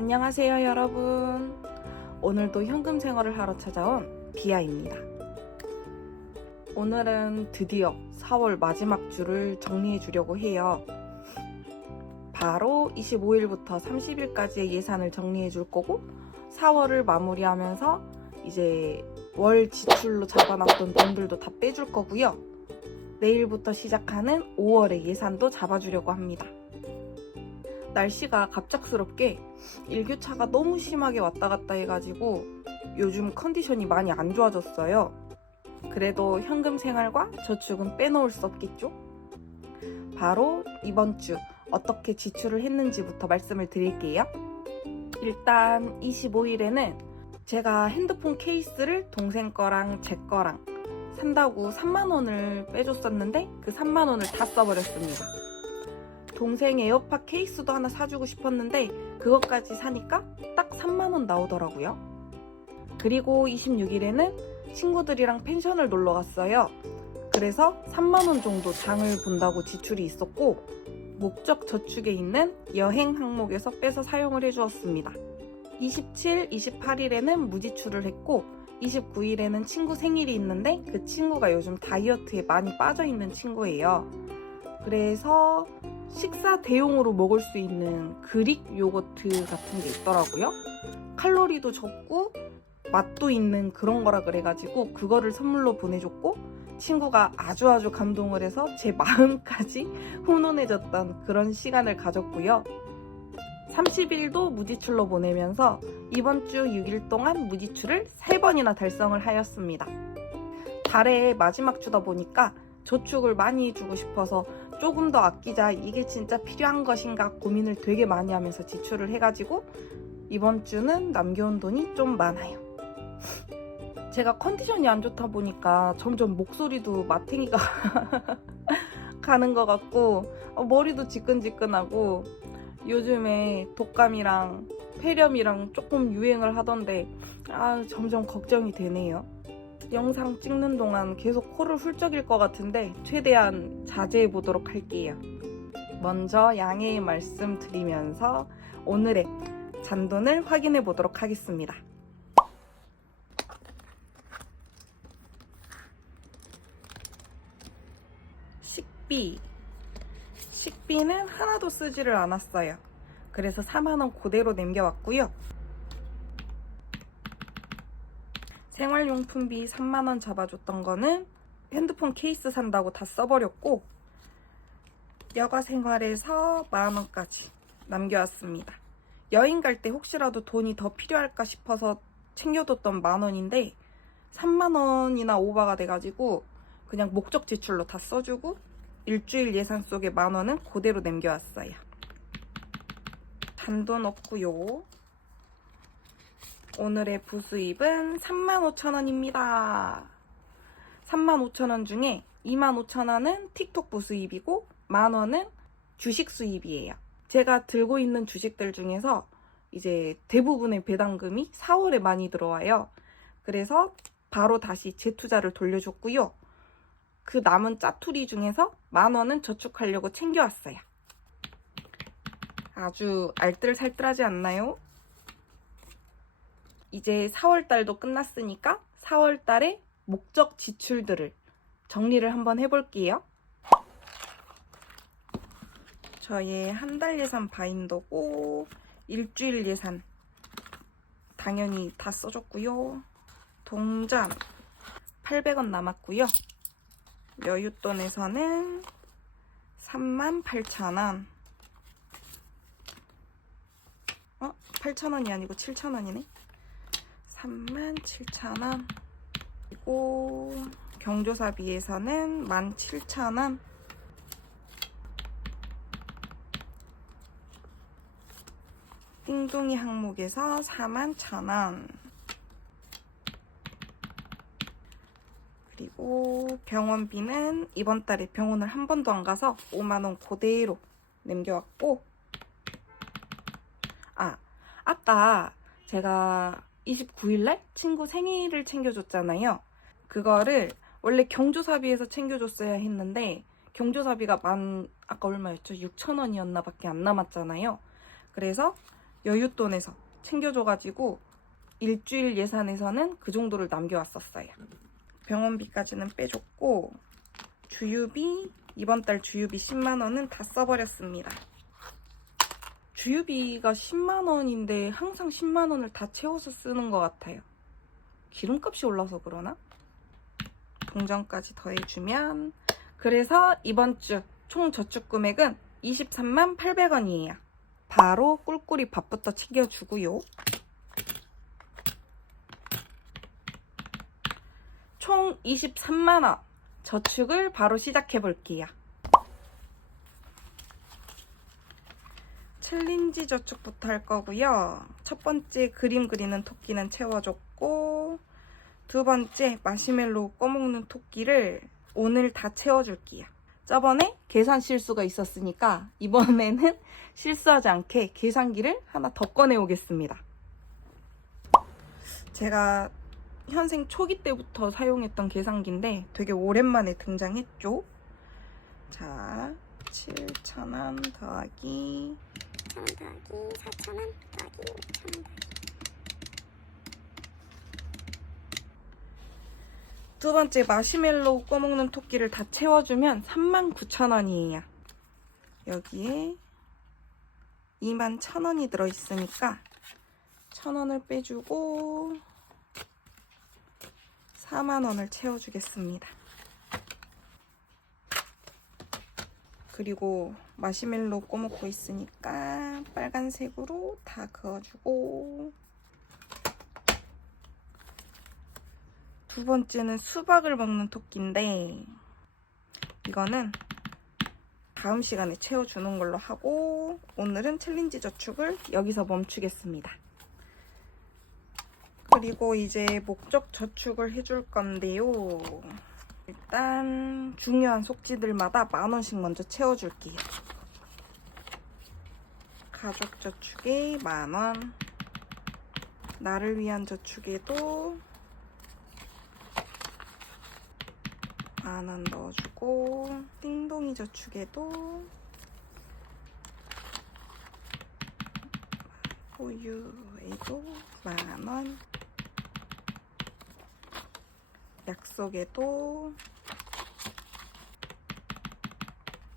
안녕하세요 여러분. 오늘도 현금 생활을 하러 찾아온 비아입니다. 오늘은 드디어 4월 마지막 주를 정리해 주려고 해요. 바로 25일부터 30일까지의 예산을 정리해 줄 거고 4월을 마무리하면서 이제 월 지출로 잡아놨던 돈들도 다 빼줄 거고요. 내일부터 시작하는 5월의 예산도 잡아주려고 합니다. 날씨가 갑작스럽게 일교차가 너무 심하게 왔다 갔다 해가지고 요즘 컨디션이 많이 안 좋아졌어요. 그래도 현금 생활과 저축은 빼놓을 수 없겠죠? 바로 이번 주 어떻게 지출을 했는지부터 말씀을 드릴게요. 일단 25일에는 제가 핸드폰 케이스를 동생 거랑 제 거랑 산다고 3만원을 빼줬었는데 그 3만원을 다 써버렸습니다. 동생 에어팟 케이스도 하나 사주고 싶었는데 그것까지 사니까 딱 3만원 나오더라고요. 그리고 26일에는 친구들이랑 펜션을 놀러 갔어요. 그래서 3만원 정도 장을 본다고 지출이 있었고 목적 저축에 있는 여행 항목에서 빼서 사용을 해주었습니다. 27, 28일에는 무지출을 했고 29일에는 친구 생일이 있는데 그 친구가 요즘 다이어트에 많이 빠져있는 친구예요. 그래서 식사 대용으로 먹을 수 있는 그릭 요거트 같은 게 있더라고요. 칼로리도 적고 맛도 있는 그런 거라 그래가지고 그거를 선물로 보내줬고 친구가 아주 감동을 해서 제 마음까지 훈훈해졌던 그런 시간을 가졌고요. 30일도 무지출로 보내면서 이번 주 6일 동안 무지출을 3번이나 달성을 하였습니다. 달의 마지막 주다 보니까 저축을 많이 해주고 싶어서 조금 더 아끼자, 이게 진짜 필요한 것인가 고민을 되게 많이 하면서 지출을 해가지고 이번 주는 남겨온 돈이 좀 많아요. 제가 컨디션이 안 좋다 보니까 점점 목소리도 마탱이가 가는 것 같고 머리도 지끈지끈하고 요즘에 독감이랑 폐렴이랑 조금 유행을 하던데 점점 걱정이 되네요. 영상 찍는 동안 계속 코를 훌쩍일 것 같은데 최대한 자제해 보도록 할게요. 먼저 양해의 말씀 드리면서 오늘의 잔돈을 확인해 보도록 하겠습니다. 식비는 하나도 쓰지를 않았어요. 그래서 4만원 그대로 남겨왔고요. 생활용품비 3만원 잡아줬던 거는 핸드폰 케이스 산다고 다 써버렸고 여가 생활에서 만원까지 남겨왔습니다. 여행 갈 때 혹시라도 돈이 더 필요할까 싶어서 챙겨뒀던 만원인데 3만원이나 오버가 돼가지고 그냥 목적 지출로 다 써주고 일주일 예산 속에 만원은 그대로 남겨왔어요. 단돈 없고요. 오늘의 부수입은 35,000원입니다. 35,000원 중에 25,000원은 틱톡 부수입이고 만원은 주식 수입이에요. 제가 들고 있는 주식들 중에서 이제 대부분의 배당금이 4월에 많이 들어와요. 그래서 바로 다시 재투자를 돌려줬고요. 그 남은 짜투리 중에서 만원은 저축하려고 챙겨왔어요. 아주 알뜰살뜰하지 않나요? 이제 4월달도 끝났으니까 4월달에 목적 지출들을 정리를 한번 해볼게요. 저의 한 달 예산 바인더고 일주일 예산 당연히 다 써줬고요. 동전 800원 남았고요. 여윳돈에서는 38,000원 8,000원이 아니고 7,000원이네. 37,000원. 그리고 경조사비에서는 17,000원. 띵동이 항목에서 41,000원. 그리고 병원비는 이번 달에 병원을 한 번도 안 가서 5만원 그대로 남겨왔고 아까 제가 29일날 친구 생일을 챙겨줬잖아요. 그거를 원래 경조사비에서 챙겨줬어야 했는데 경조사비가 아까 얼마였죠? 6,000원이었나 밖에 안 남았잖아요. 그래서 여윳돈에서 챙겨줘가지고 일주일 예산에서는 그 정도를 남겨왔었어요. 병원비까지는 빼줬고 주유비, 이번 달 주유비 10만 원은 다 써버렸습니다. 주유비가 10만 원인데 항상 10만 원을 다 채워서 쓰는 것 같아요. 기름값이 올라서 그러나? 동전까지 더해주면, 그래서 이번 주 총 저축 금액은 23만 800원이에요. 바로 꿀꿀이 밥부터 챙겨주고요. 총 23만 원 저축을 바로 시작해 볼게요. 챌린지 저축부터 할 거고요. 첫 번째 그림 그리는 토끼는 채워줬고, 두 번째 마시멜로우 꺼먹는 토끼를 오늘 다 채워줄게요. 저번에 계산 실수가 있었으니까 이번에는 실수하지 않게 계산기를 하나 더 꺼내 오겠습니다. 제가 현생 초기 때부터 사용했던 계산기인데 되게 오랜만에 등장했죠. 자, 7,000원 더하기 1,000원 더하기 4,000원 더하기 5,000원 더하기. 두 번째 마시멜로우 꺼먹는 토끼를 다 채워주면 39,000원이에요. 여기에 21,000원이 들어있으니까 1,000원을 빼주고 4만원을 채워주겠습니다. 그리고 마시멜로우 꺼먹고 있으니까 빨간색으로 다 그어주고, 두 번째는 수박을 먹는 토끼인데 이거는 다음 시간에 채워주는 걸로 하고, 오늘은 챌린지 저축을 여기서 멈추겠습니다. 그리고 이제 목적 저축을 해줄 건데요. 일단 중요한 속지들마다 10,000원씩 먼저 채워줄게요. 가족 저축에 10,000원, 나를 위한 저축에도 10,000원 넣어주고, 띵동이 저축에도 호유에도 10,000원, 약속에도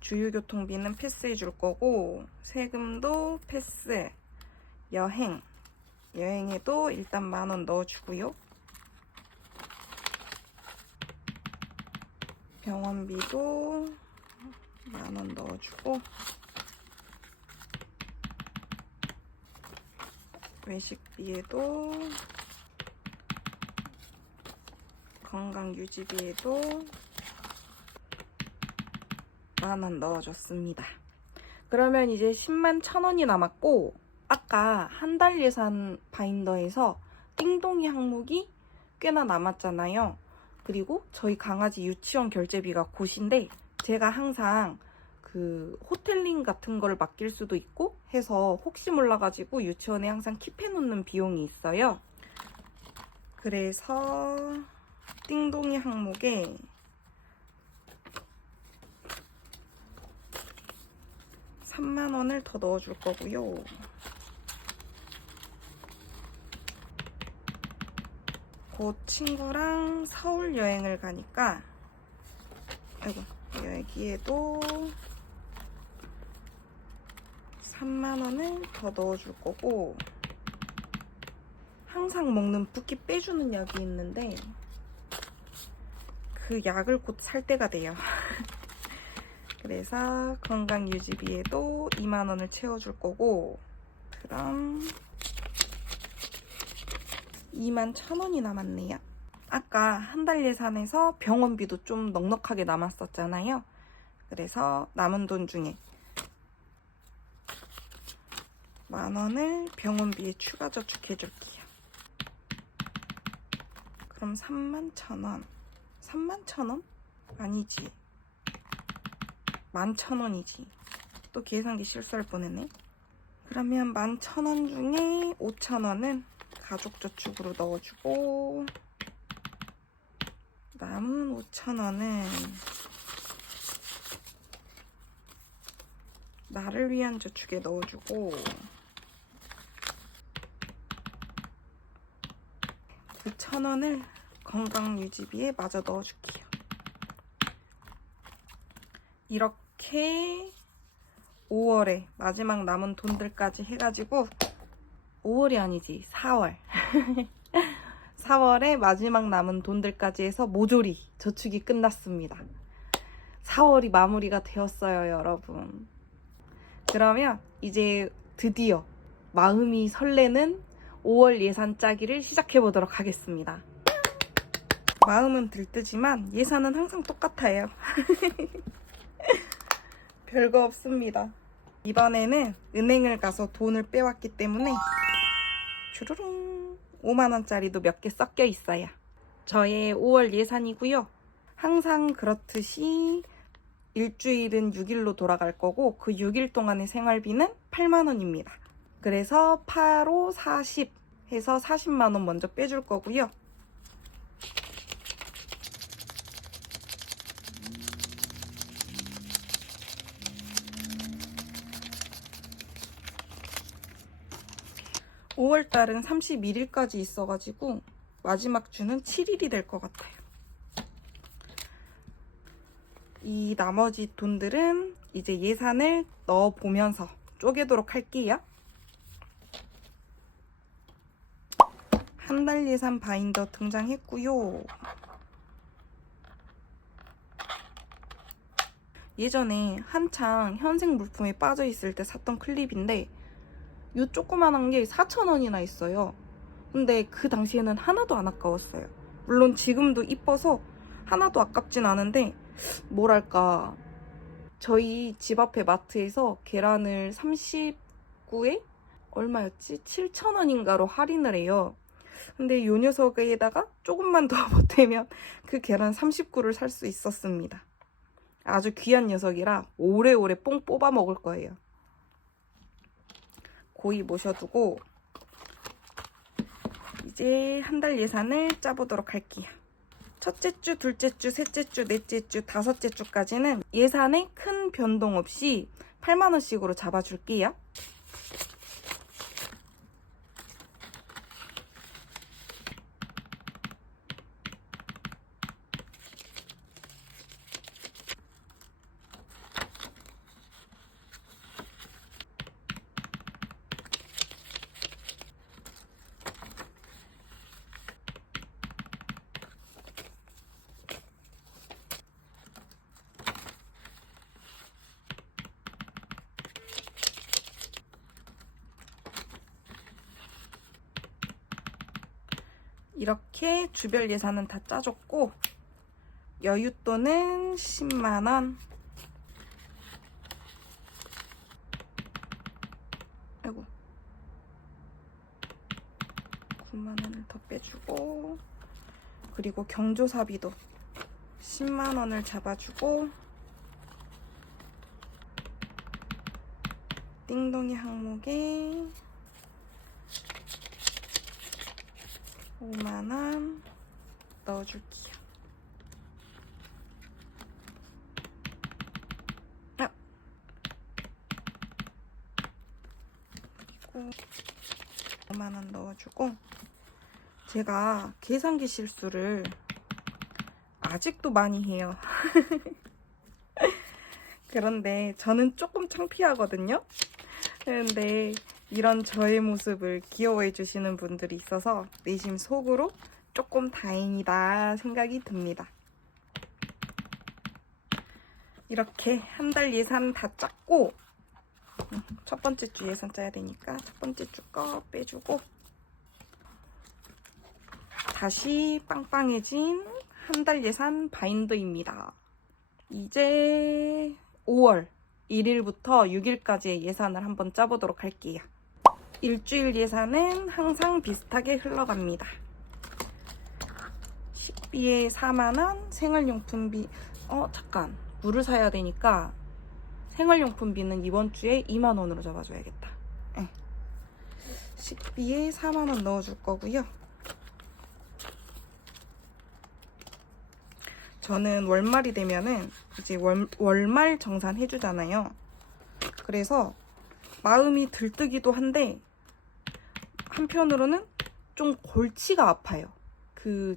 주유교통비는 패스해 줄 거고, 세금도 패스, 여행에도 일단 10,000원 넣어주고요. 병원비도 10,000원 넣어주고, 외식비에도, 건강유지비에도 10,000원 넣어줬습니다. 그러면 이제 101,000원이 남았고, 아까 한 달 예산 바인더에서 띵동이 항목이 꽤나 남았잖아요. 그리고 저희 강아지 유치원 결제비가 곧인데, 제가 항상 그 호텔링 같은 걸 맡길 수도 있고 해서 혹시 몰라가지고 유치원에 항상 킵해놓는 비용이 있어요. 그래서 띵동이 항목에 30,000원을 더 넣어줄 거고요. 곧 친구랑 서울 여행을 가니까, 아이고, 여기에도 30,000원을 더 넣어줄 거고, 항상 먹는 붓기 빼주는 약이 있는데 그 약을 곧 살 때가 돼요. 그래서 건강유지비에도 20,000원을 채워줄 거고, 그럼 21,000원이 남았네요. 아까 한 달 예산에서 병원비도 좀 넉넉하게 남았었잖아요. 그래서 남은 돈 중에 10,000원을 병원비에 추가 저축해줄게요. 그럼 31,000원. 31,000원? 아니지. 11,000원이지. 또 계산기 실수할 뻔했네. 그러면 11,000원 중에 5,000원은 가족 저축으로 넣어주고, 남은 5,000원은 나를 위한 저축에 넣어주고, 그 1,000원을 건강유지비에 마저 넣어줄게요. 이렇게 5월에 마지막 남은 돈들까지 해가지고 5월이 아니지 4월 4월에 마지막 남은 돈들까지 해서 모조리 저축이 끝났습니다. 4월이 마무리가 되었어요, 여러분. 그러면 이제 드디어 마음이 설레는 5월 예산 짜기를 시작해 보도록 하겠습니다. 마음은 들뜨지만 예산은 항상 똑같아요. 별거 없습니다. 이번에는 은행을 가서 돈을 빼왔기 때문에 주르릉 5만원짜리도 몇 개 섞여 있어요. 저의 5월 예산이고요. 항상 그렇듯이 일주일은 6일로 돌아갈 거고 그 6일 동안의 생활비는 8만원입니다. 그래서 8, 5, 40 해서 40만원 먼저 빼줄 거고요. (5월달은) 31일까지 있어가지고 마지막 주는 7일이 될 것 같아요. 이 나머지 돈들은 이제 예산을 넣어보면서 쪼개도록 할게요. 한 달 예산 바인더 등장했고요. 예전에 한창 현생 물품에 빠져 있을 때 샀던 클립인데 요 조그만한 게 4,000원이나 있어요. 근데 그 당시에는 하나도 안 아까웠어요. 물론 지금도 이뻐서 하나도 아깝진 않은데 뭐랄까, 저희 집 앞에 마트에서 계란을 39에 얼마였지? 7,000원인가로 할인을 해요. 근데 요 녀석에다가 조금만 더 보태면 그 계란 39를 살 수 있었습니다. 아주 귀한 녀석이라 오래오래 뽕 뽑아 먹을 거예요. 고이 모셔두고 이제 한 달 예산을 짜보도록 할게요. 첫째 주, 둘째 주, 셋째 주, 넷째 주, 다섯째 주까지는 예산에 큰 변동 없이 8만원씩으로 잡아줄게요. 이렇게 주별 예산은 다 짜줬고 여윳돈은 10만원, 아이고 9만원을 더 빼주고, 그리고 경조사비도 10만원을 잡아주고, 띵동이 항목에 5만원 넣어줄게요. 그리고 5만원 넣어주고, 제가 계산기 실수를 아직도 많이 해요. 그런데 저는 조금 창피하거든요. 그런데 이런 저의 모습을 귀여워해 주시는 분들이 있어서 내심 속으로 조금 다행이다 생각이 듭니다. 이렇게 한 달 예산 다 짰고, 첫 번째 주 예산 짜야 되니까 첫 번째 주 거 빼주고, 다시 빵빵해진 한 달 예산 바인더입니다. 이제 5월 1일부터 6일까지의 예산을 한번 짜보도록 할게요. 일주일 예산은 항상 비슷하게 흘러갑니다. 식비에 4만원, 생활용품비, 잠깐, 물을 사야 되니까 생활용품비는 이번 주에 2만원으로 잡아줘야겠다. 네. 식비에 4만원 넣어줄 거고요. 저는 월말이 되면은 이제 월말 정산 해주잖아요. 그래서 마음이 들뜨기도 한데 한편으로는 좀 골치가 아파요.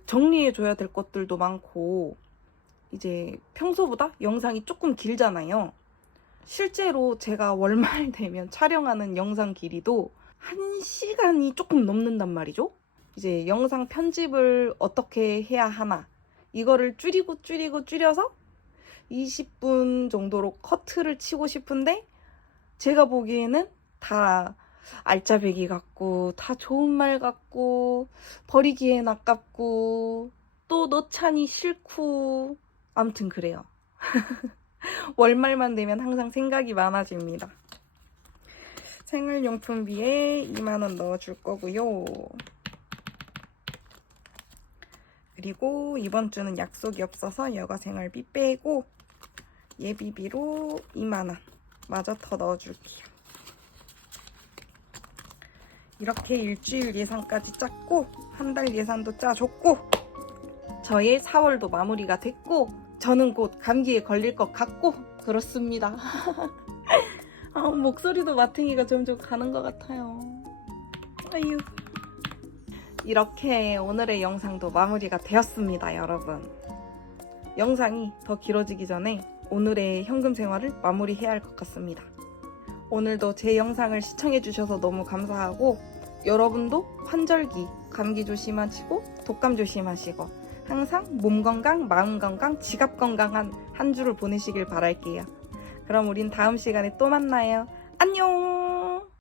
정리해줘야 될 것들도 많고, 이제 평소보다 영상이 조금 길잖아요. 실제로 제가 월말 되면 촬영하는 영상 길이도 1시간이 조금 넘는단 말이죠. 이제 영상 편집을 어떻게 해야 하나, 이거를 줄여서 20분 정도로 커트를 치고 싶은데, 제가 보기에는 다 알짜배기 같고, 다 좋은 말 같고, 버리기엔 아깝고, 또 넣자니 싫고, 아무튼 그래요. 월말만 되면 항상 생각이 많아집니다. 생활용품비에 2만원 넣어줄 거고요. 그리고 이번 주는 약속이 없어서 여가생활비 빼고 예비비로 2만원 마저 더 넣어줄게요. 이렇게 일주일 예산까지 짰고, 한 달 예산도 짜줬고, 저의 4월도 마무리가 됐고, 저는 곧 감기에 걸릴 것 같고 그렇습니다. 목소리도 마탱이가 점점 가는 것 같아요. 아유. 이렇게 오늘의 영상도 마무리가 되었습니다, 여러분. 영상이 더 길어지기 전에 오늘의 현금 생활을 마무리해야 할 것 같습니다. 오늘도 제 영상을 시청해주셔서 너무 감사하고, 여러분도 환절기 감기 조심하시고 독감 조심하시고 항상 몸 건강, 마음 건강, 지갑 건강한 한 주를 보내시길 바랄게요. 그럼 우린 다음 시간에 또 만나요. 안녕!